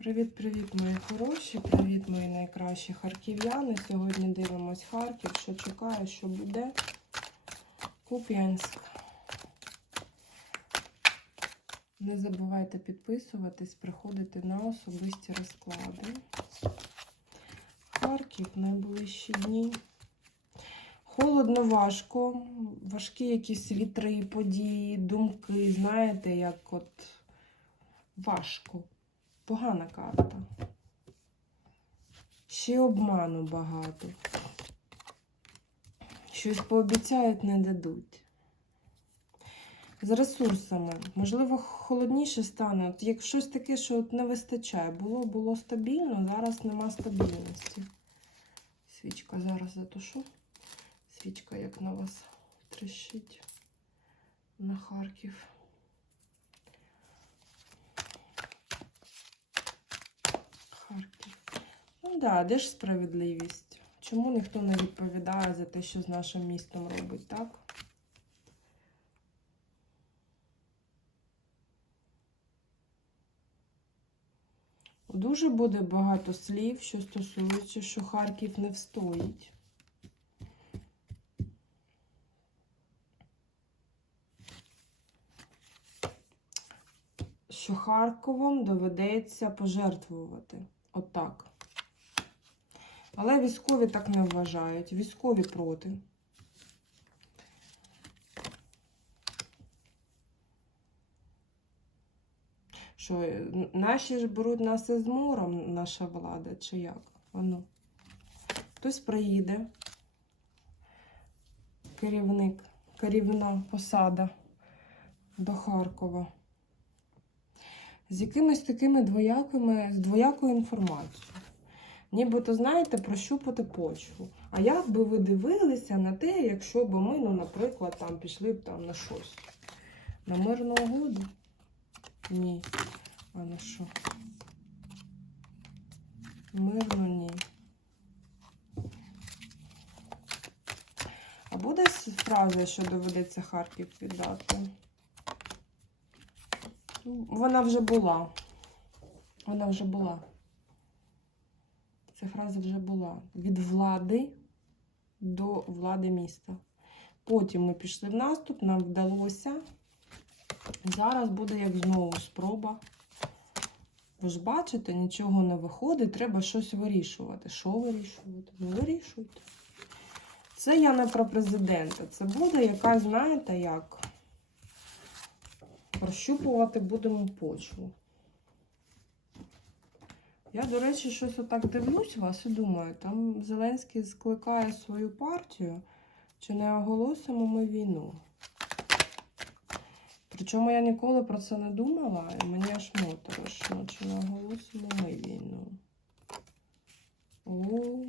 Привіт-привіт, мої хороші! Привіт, мої найкращі харків'яни. Сьогодні дивимось Харків, що чекає, що буде. Куп'янськ. Не забувайте підписуватись, приходити на особисті розклади. Харків найближчі дні. Холодно, важко, важкі якісь вітри, події, думки. Знаєте, як от важко. Погана карта. Ще обману багато. Щось пообіцяють, не дадуть. З ресурсами. Можливо, холодніше стане. От як щось таке, що от не вистачає. Було, було стабільно, зараз нема стабільності. Свічка зараз затушу. Свічка як на вас трещить на Харків. Харків. Ну так, да, де ж справедливість? Чому ніхто не відповідає за те, що з нашим містом робить, так? Дуже буде багато слів, що стосується, що Харків не встоїть. Що Харковом доведеться пожертвувати. Отак. Але військові так не вважають. Військові проти. Що, наші ж беруть нас із мором, наша влада, чи як? Ану. Хтось приїде. Керівник, керівна посада до Харкова. З якимись такими двоякими, з двоякою інформацією. Нібито, знаєте, прощупати почву. А як би ви дивилися на те, якщо б ми, ну, наприклад, там пішли б там на щось? На мирну угоду? Ні. А на що? Мирно ні. А буде фраза, що доведеться Харків віддати? Вона вже була. Вона вже була. Ця фраза вже була. Від влади до влади міста. Потім ми пішли в наступ, нам вдалося. Зараз буде як знову спроба. Ви ж бачите, нічого не виходить, треба щось вирішувати. Що вирішувати? Ну, вирішуйте. Це я не про президента. Це буде якась, знаєте, як прощупувати будемо почву. Я, до речі, щось отак дивлюсь вас і думаю, там Зеленський скликає свою партію, чи не оголосимо ми війну. Причому я ніколи про це не думала, і мені аж моторошно, чи не оголосимо ми війну. У-у-у.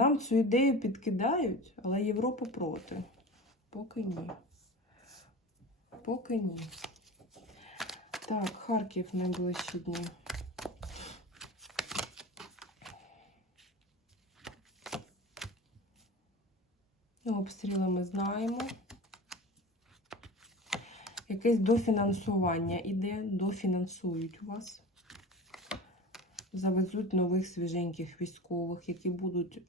Нам цю ідею підкидають, але Європа проти. Поки ні. Поки ні. Так, Харків найближчі дні. Обстріли ми знаємо. Якесь дофінансування іде, дофінансують у вас. Завезуть нових свіженьких військових, які будуть.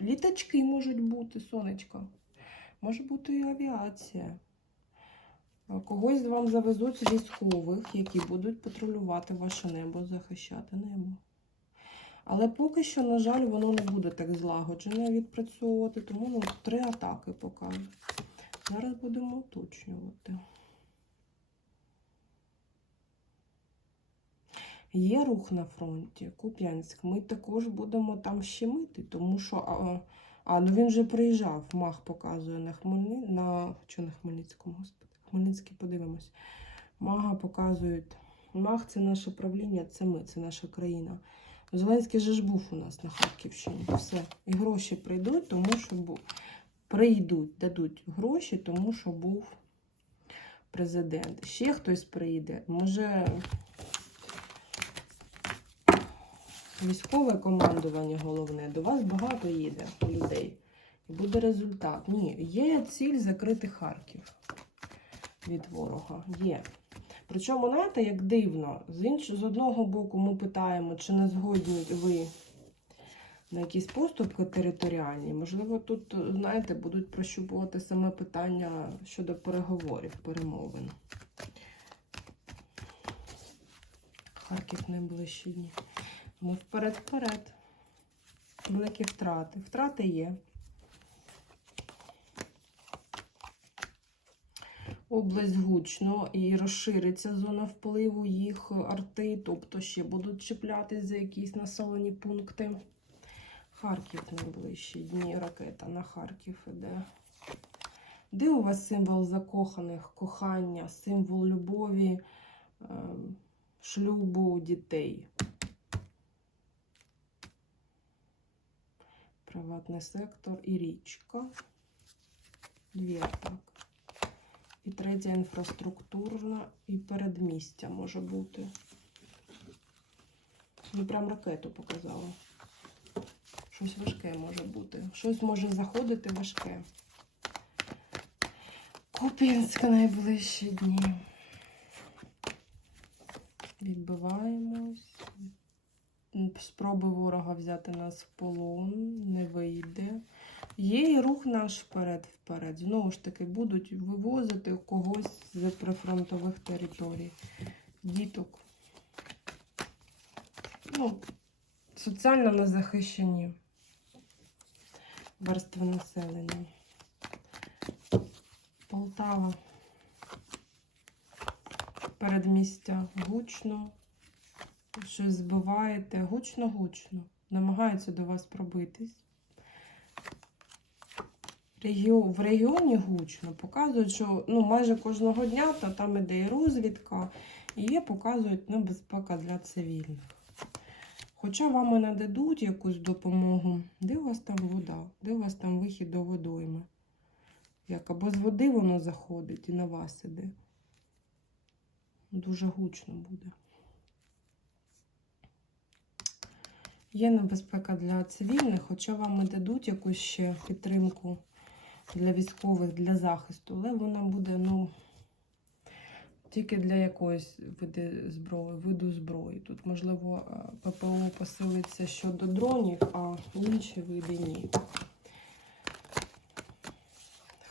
Літачки можуть бути, сонечко. Може бути і авіація. Когось вам завезуть військових, які будуть патрулювати ваше небо, захищати небо. Але поки що, на жаль, воно не буде так злагоджено відпрацьовувати, тому ну, три атаки покажуть. Зараз будемо уточнювати. Є рух на фронті, Куп'янськ. Ми також будемо там щемити, тому що. А, а ну він вже приїжджав, мах показує на Хмельни... на що на Хмельницькому, господи. Хмельницький подивимось. Мага показують. Маг це наше правління, це ми, це наша країна. Зеленський же ж був у нас на Харківщині. Все. І гроші прийдуть, тому що був. Прийдуть, дадуть гроші, тому що був президент. Ще хтось прийде. Може, військове командування головне. До вас багато їде людей. І буде результат. Ні, є ціль закрити Харків. від ворога. Є. Причому, знаєте, як дивно, з, інш... з одного боку ми питаємо, чи не згодні ви на якісь поступки територіальні. Можливо, тут, знаєте, будуть прощупувати саме питання щодо переговорів, перемовин. Харків найближчі дні. Ну, вперед, вперед. Великі втрати. Втрати є. Область гучно і розшириться зона впливу їх арти, тобто ще будуть чіплятись за якісь населені пункти. Харків найближчі дні ракета на Харків іде. Де у вас символ закоханих, кохання, символ любові, ем, шлюбу дітей? Приватний сектор і річка. Дві так. І третя інфраструктурна і передмістя може бути. Ну, прям ракету показала. Щось важке може бути. Щось може заходити важке. Куп'янськ найближчі дні. Відбиваємось. Спроби ворога взяти нас в полон не вийде. Є і рух наш вперед-вперед. Знову ж таки, будуть вивозити когось з прифронтових територій. Діток. Ну, соціально незахищені верстви населення. Полтава. Передмістя гучно. Щось збиваєте. Гучно-гучно. Намагаються до вас пробитись. В регіоні гучно. Показують, що ну, майже кожного дня то там іде і розвідка, і показують небезпека для цивільних. Хоча вам і нададуть якусь допомогу, де у вас там вода, де у вас там вихід до водойми? Як або з води воно заходить і на вас іде. Дуже гучно буде. Є небезпека для цивільних, хоча вам і дадуть якусь ще підтримку для військових, для захисту, але вона буде, ну, тільки для якоїсь види зброї, виду зброї. Тут, можливо, е, ППО посилиться щодо дронів, а інші види ні.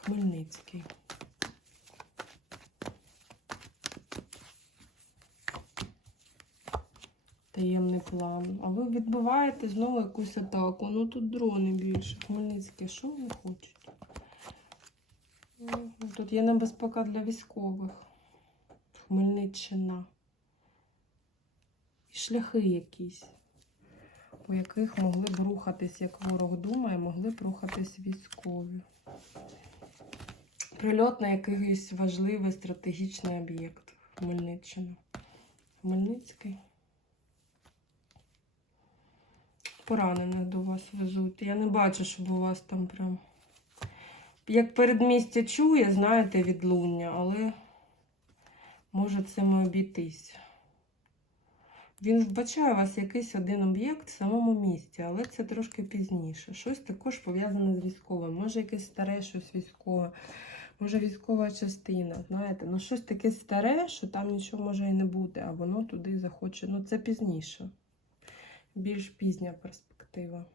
Хмельницький. Таємний план. А ви відбиваєте знову якусь атаку. Ну тут дрони більше. Хмельницьке, що вони хочуть? Ну, Тут є небезпека для військових. Хмельниччина. І шляхи якісь, по яких могли б рухатись, як ворог думає, могли б рухатись військові. Прильот на якийсь важливий стратегічний об'єкт. Хмельниччина. Хмельницький. Поранених до вас везуть. Я не бачу, щоб у вас там прям. Як передмістя чує, знаєте, відлуння, але може цим обійтись. Він вбачає у вас якийсь один об'єкт в самому місті, але це трошки пізніше. Щось також пов'язане з військовим. Може, якесь старе щось військове, може військова частина. Знаєте, ну щось таке старе, що там нічого може і не бути, а воно туди захоче. Ну, це пізніше. Більш пізня перспектива.